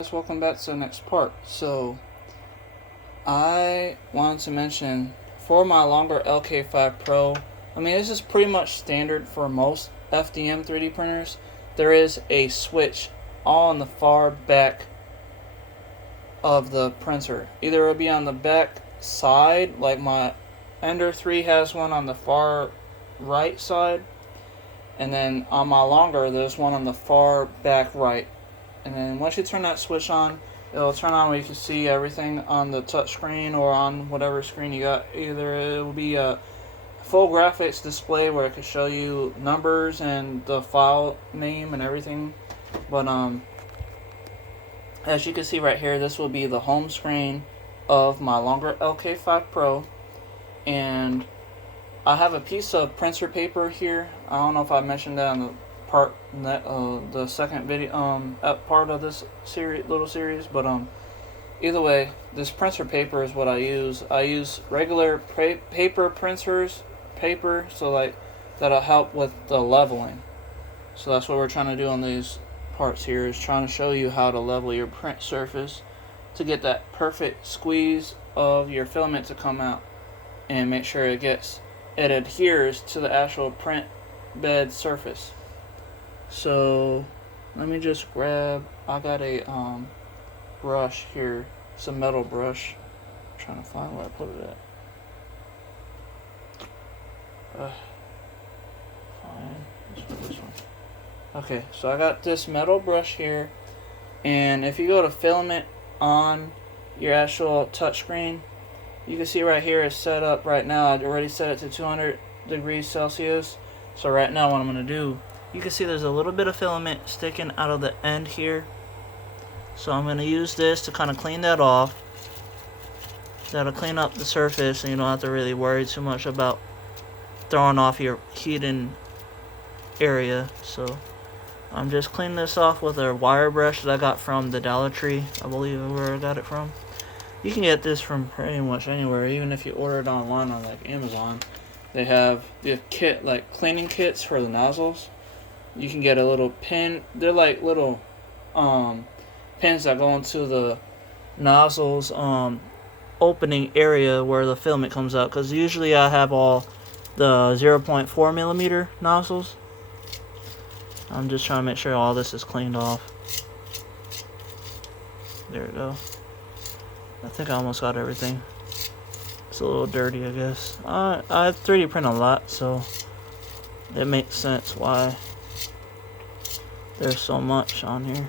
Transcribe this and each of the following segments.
Guys, welcome back to the next part. So I wanted to mention for my longer LK5 Pro, I mean this is pretty much standard for most FDM 3D printers. There is a switch on the far back of the printer. Either it'll be on the back side, like my Ender 3 has one on the far right side, and then on my longer there's one on the far back right. And then once you turn that switch on, it'll turn on where you can see everything on the touch screen or on whatever screen you got. Either it will be a full graphics display where it can show you numbers and the file name and everything. But as you can see right here, this will be the home screen of my longer LK5 Pro. And I have a piece of printer paper here. I don't know if I mentioned that in the the second video part of this little series, but either way, this printer paper is what I use. I use regular paper printers so like that'll help with the leveling. So that's what we're trying to do on these parts here, is trying to show you how to level your print surface to get that perfect squeeze of your filament to come out and make sure it adheres to the actual print bed surface. So let me just grab, I got a brush here, it's a metal brush. I'm trying to find where I put it at. Fine, this one. Okay, so I got this metal brush here, and if you go to filament on your actual touchscreen, you can see right here it's set up right now. I already set it to 200 degrees Celsius. So right now what I'm going to do, you can see there's a little bit of filament sticking out of the end here. So I'm going to use this to kind of clean that off. That'll clean up the surface and you don't have to really worry too much about throwing off your heating area. So I'm just cleaning this off with a wire brush that I got from the Dollar Tree, I believe is where I got it from. You can get this from pretty much anywhere, even if you order it online on like Amazon. They have the kit, like cleaning kits for the nozzles. You can get a little pin. They're like little pins that go into the nozzles opening area where the filament comes out. Because usually I have all the 0.4 millimeter nozzles. I'm just trying to make sure all this is cleaned off. There we go. I think I almost got everything. It's a little dirty, I guess. I 3D print a lot, so it makes sense why there's so much on here.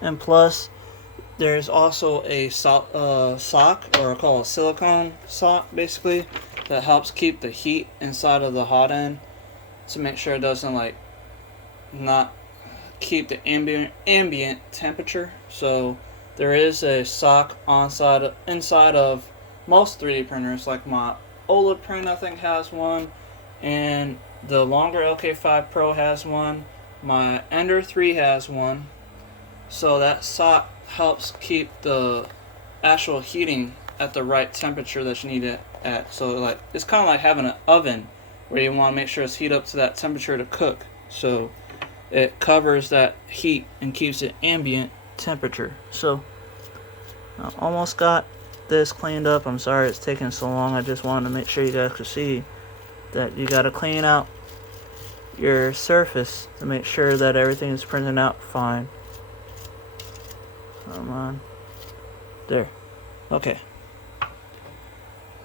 And plus, there's also a sock, or I call it a silicone sock, basically, that helps keep the heat inside of the hot end to make sure it doesn't like not keep the ambient temperature. So there is a sock inside of most 3D printers, like my OLED print I think has one, and the longer LK5 Pro has one, my Ender 3 has one. So that sock helps keep the actual heating at the right temperature that you need it at. So like it's kind of like having an oven where you want to make sure it's heat up to that temperature to cook. So it covers that heat and keeps it ambient temperature. So I almost got this cleaned up. I'm sorry it's taking so long. I just wanted to make sure you guys could see that you got to clean out your surface to make sure that everything is printing out fine. Come on. There. Okay.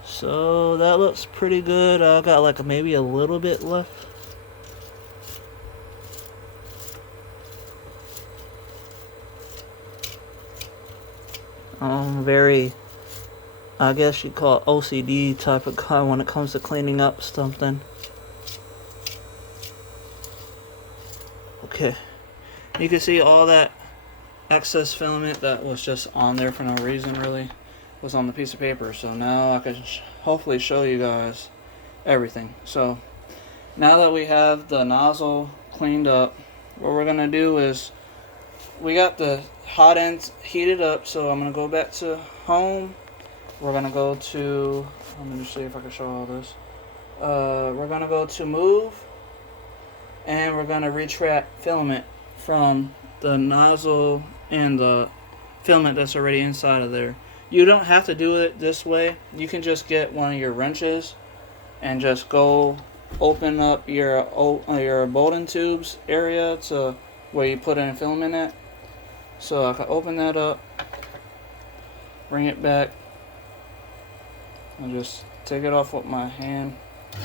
So that looks pretty good. I got like maybe a little bit left. Very, I guess you'd call it OCD type of guy when it comes to cleaning up something. Okay, you can see all that excess filament that was just on there for no reason really was on the piece of paper. So now I can hopefully show you guys everything. So now that we have the nozzle cleaned up, what we're gonna do is we got the hot ends heated up, so I'm going to go back to home. We're going to go to, let me just see if I can show all this. We're going to go to move, and we're going to retract filament from the nozzle and the filament that's already inside of there. You don't have to do it this way. You can just get one of your wrenches and just go open up your Bolton tubes area to where you put in filament at. So I can open that up, bring it back, and just take it off with my hand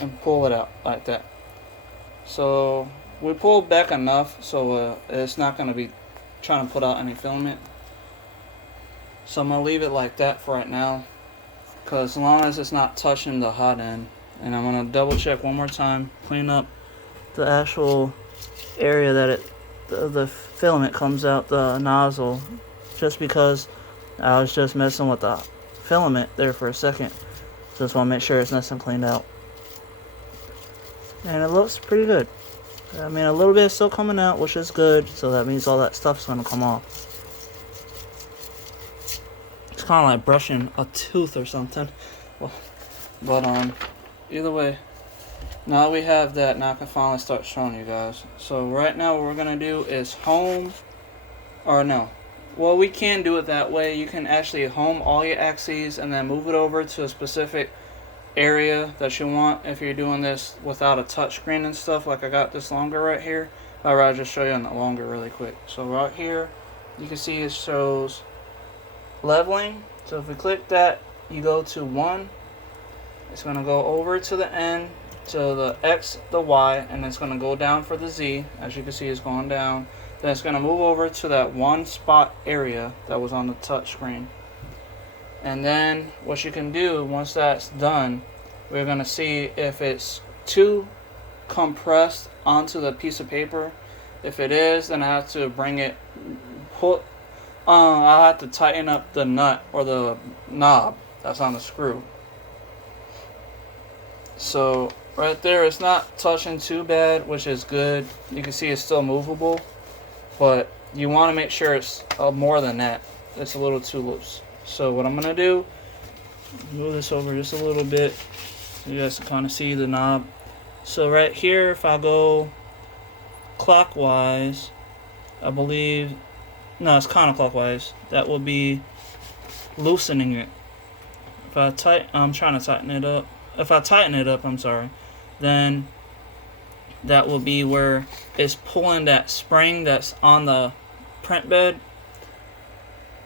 and pull it out like that. So we pulled back enough so it's not going to be trying to put out any filament. So I'm going to leave it like that for right now, because as long as it's not touching the hot end. And I'm going to double check one more time, clean up the actual area that the filament comes out the nozzle, just because I was just messing with the filament there for a second. So just want to make sure it's nice and cleaned out. And it looks pretty good. I mean, a little bit is still coming out, which is good, so that means all that stuff's going to come off. It's kind of like brushing a tooth or something. Well, but either way, now that we have that, now I can finally start showing you guys. So right now what we're going to do is home, or no, well, we can do it that way. You can actually home all your axes and then move it over to a specific area that you want if you're doing this without a touch screen and stuff. Like I got this longer right here. I'd rather just show you on the longer really quick. So right here you can see it shows leveling. So if we click that, you go to 1. It's going to go over to the N, to the X, the Y, and it's going to go down for the Z. As you can see, it's going down. Then it's going to move over to that one spot area that was on the touch screen. And then what you can do once that's done, we're going to see if it's too compressed onto the piece of paper. If it is, then I have to bring it, I'll have to tighten up the nut or the knob that's on the screw. So right there, it's not touching too bad, which is good. You can see it's still movable, but you want to make sure it's more than that. It's a little too loose. So what I'm going to do, move this over just a little bit so you guys can kind of see the knob. So right here, if I go clockwise, I believe, no, it's counterclockwise, that will be loosening it. If I'm trying to tighten it up. If I tighten it up, then that will be where it's pulling that spring that's on the print bed.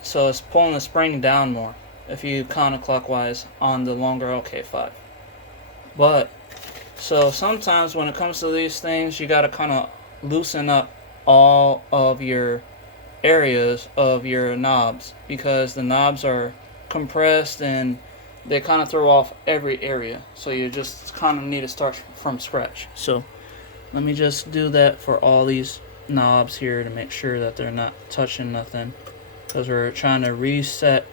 So it's pulling the spring down more if you counterclockwise on the longer LK5. But so sometimes when it comes to these things, you got to kind of loosen up all of your areas of your knobs, because the knobs are compressed and they kind of throw off every area. So you just kind of need to start from scratch. So let me just do that for all these knobs here to make sure that they're not touching nothing, because we're trying to reset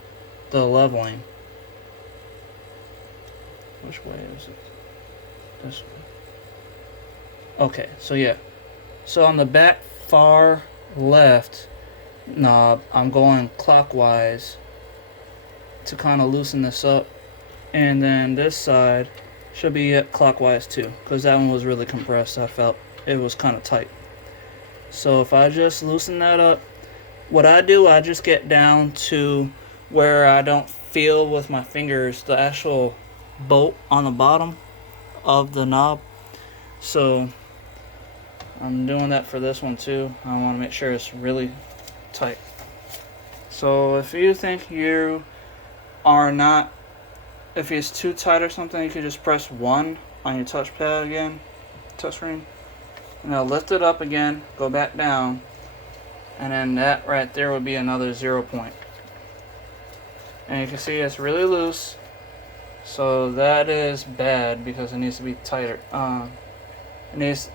the leveling. Which way is it? This way. Okay, so yeah. So on the back far left knob, I'm going clockwise to kind of loosen this up. And then this side should be clockwise too, because that one was really compressed. I felt it was kind of tight. So if I just loosen that up, what I do, I just get down to where I don't feel with my fingers the actual bolt on the bottom of the knob. So I'm doing that for this one too. I want to make sure it's really tight. So if you think you are not, if it's too tight or something, you can just press 1 on your touchpad again, touchscreen. Now lift it up again, go back down, and then that right there would be another 0 point. And you can see it's really loose, so that is bad because it needs to be tighter. It's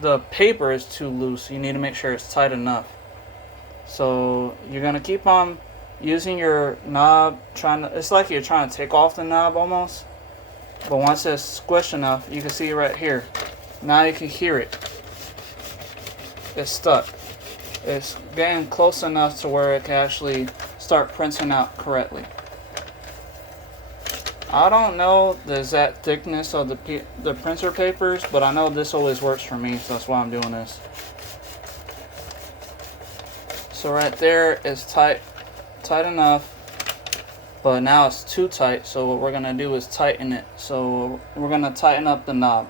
the paper is too loose. You need to make sure it's tight enough. So you're gonna keep on using your knob, it's like you're trying to take off the knob almost. But once it's squished enough, you can see right here. Now you can hear it. It's stuck. It's getting close enough to where it can actually start printing out correctly. I don't know the exact thickness of the printer papers, but I know this always works for me, so that's why I'm doing this. So right there is tight enough, but now it's too tight. So what we're gonna do is tighten it. So we're gonna tighten up the knob.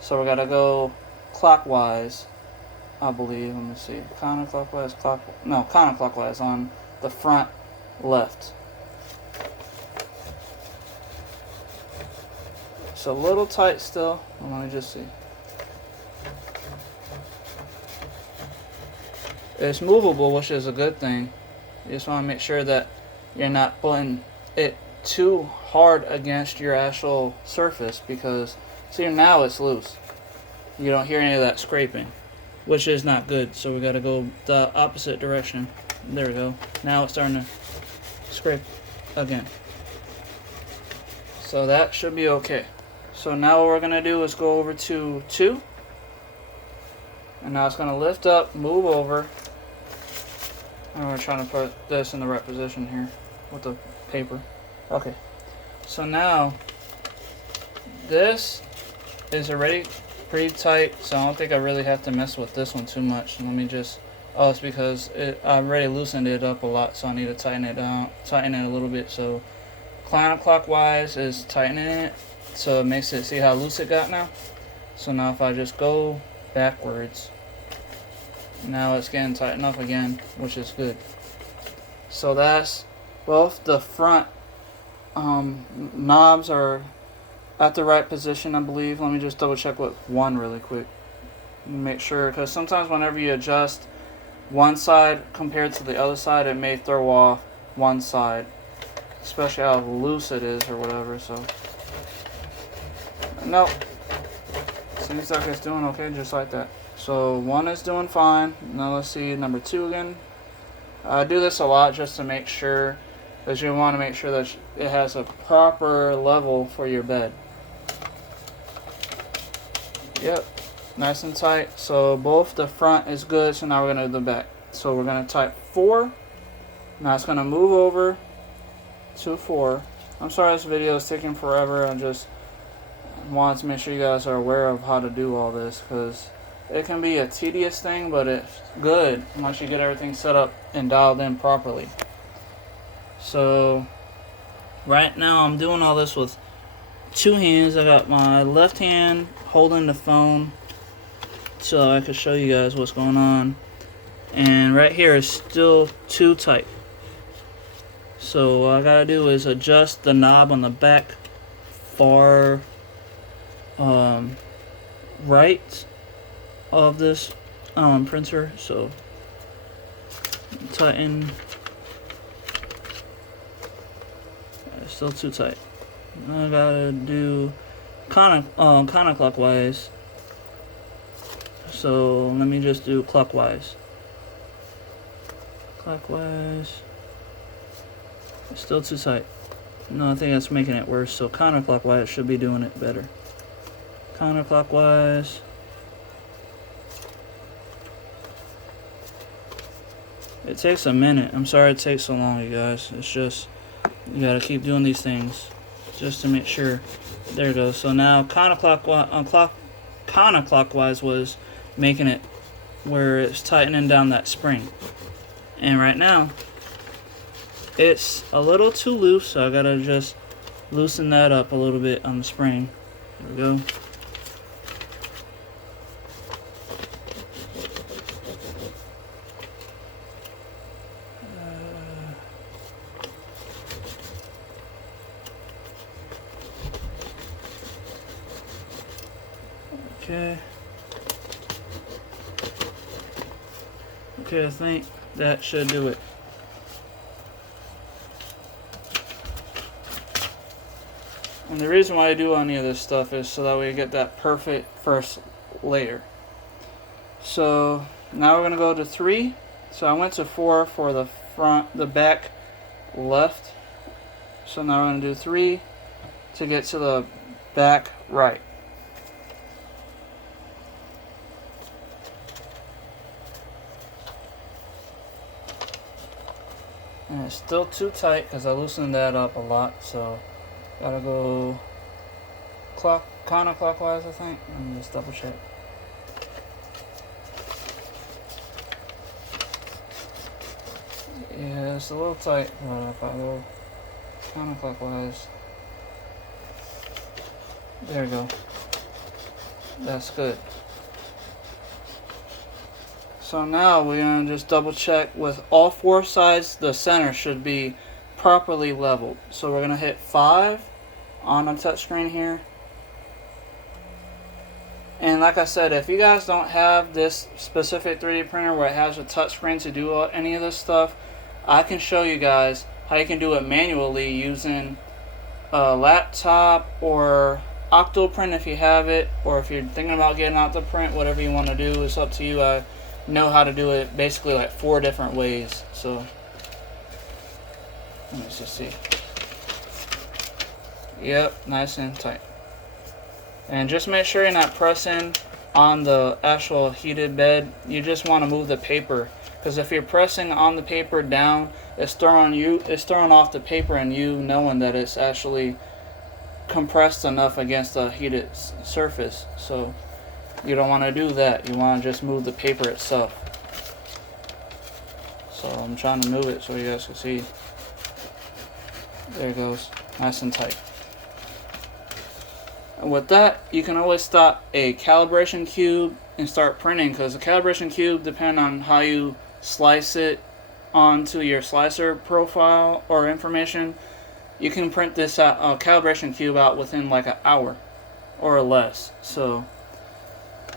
So we're gonna go clockwise, I believe. Let me see, counterclockwise, counterclockwise on the front left. It's a little tight still. Let me just see. It's movable, which is a good thing. You just want to make sure that you're not putting it too hard against your actual surface, because see, now it's loose. You don't hear any of that scraping, which is not good. So we got to go the opposite direction. There we go. Now it's starting to scrape again. So that should be okay. So now what we're going to do is go over to 2. And now it's going to lift up, move over. And we're trying to put this in the right position here with the paper. Okay. So now this is already pretty tight, so I don't think I really have to mess with this one too much. Let me just, oh, it's because I already loosened it up a lot, so I need to tighten it a little bit. So counterclockwise is tightening it, so it makes it, see how loose it got now? So now if I just go backwards, now it's getting tightened up again, which is good. So that's both the front knobs are at the right position, I believe. Let me just double check with one really quick. Make sure, because sometimes whenever you adjust one side compared to the other side, it may throw off one side, especially how loose it is or whatever. So nope, seems like it's doing okay just like that. So 1 is doing fine. Now let's see number 2 again. I do this a lot just to make sure, because you want to make sure that it has a proper level for your bed. Yep, nice and tight. So both the front is good. So now we're going to do the back. So we're going to type 4. Now it's going to move over to 4. I'm sorry this video is taking forever. I just wanted to make sure you guys are aware of how to do all this, because it can be a tedious thing, but it's good once you get everything set up and dialed in properly. So right now I'm doing all this with 2 hands. I got my left hand holding the phone so I can show you guys what's going on, and right here is still too tight. So what I gotta do is adjust the knob on the back far right of this printer. So tighten. It's still too tight. I gotta do counterclockwise. So let me just do clockwise. Clockwise. It's still too tight. No, I think that's making it worse. So counterclockwise should be doing it better. Counterclockwise. It takes a minute. I'm sorry it takes so long, you guys. It's just, you gotta keep doing these things just to make sure. There it goes. So now counterclockwise was making it where it's tightening down that spring. And right now, it's a little too loose, so I gotta just loosen that up a little bit on the spring. There we go. Okay. Okay, I think that should do it. And the reason why I do any of this stuff is so that we get that perfect first layer. So now we're gonna go to 3. So I went to 4 for the front, the back left. So now we're gonna do 3 to get to the back right. And it's still too tight because I loosened that up a lot, so gotta go counterclockwise, I think. Let me just double check. It's a little tight, but if I go counterclockwise, there we go. That's good. So now we're going to just double check with all 4 sides. The center should be properly leveled. So we're going to hit 5 on the touchscreen here. And like I said, if you guys don't have this specific 3D printer where it has a touchscreen to do any of this stuff, I can show you guys how you can do it manually using a laptop or Octoprint if you have it, or if you're thinking about getting Octoprint, whatever you want to do, it's up to you. I know how to do it basically like 4 different ways. So let me just see. Yep, nice and tight. And just make sure you're not pressing on the actual heated bed. You just want to move the paper, because if you're pressing on the paper down, it's throwing off the paper and you knowing that it's actually compressed enough against the heated surface. So you don't want to do that. You want to just move the paper itself. So I'm trying to move it so you guys can see. There it goes, nice and tight. And with that, you can always stop a calibration cube and start printing, because the calibration cube, depending on how you slice it onto your slicer profile or information, you can print this calibration cube out within like an hour or less. So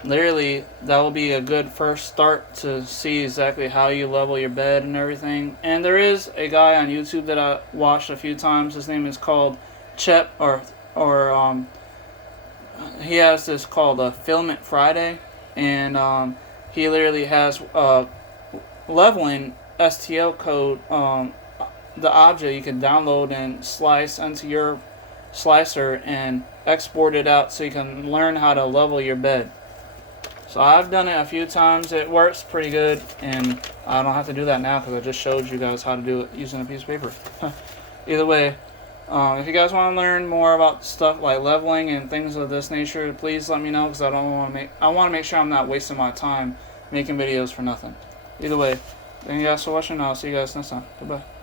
literally that will be a good first start to see exactly how you level your bed and everything. And there is a guy on YouTube that I watched a few times. His name is called Chep, or he has this called Filament Friday, and he literally has leveling STL code, the object you can download and slice into your slicer and export it out so you can learn how to level your bed. So I've done it a few times. It works pretty good, and I don't have to do that now because I just showed you guys how to do it using a piece of paper. Either way, if you guys want to learn more about stuff like leveling and things of this nature, please let me know, because I want to make sure I'm not wasting my time making videos for nothing. Either way, thank you guys for watching. I'll see you guys next time. Goodbye.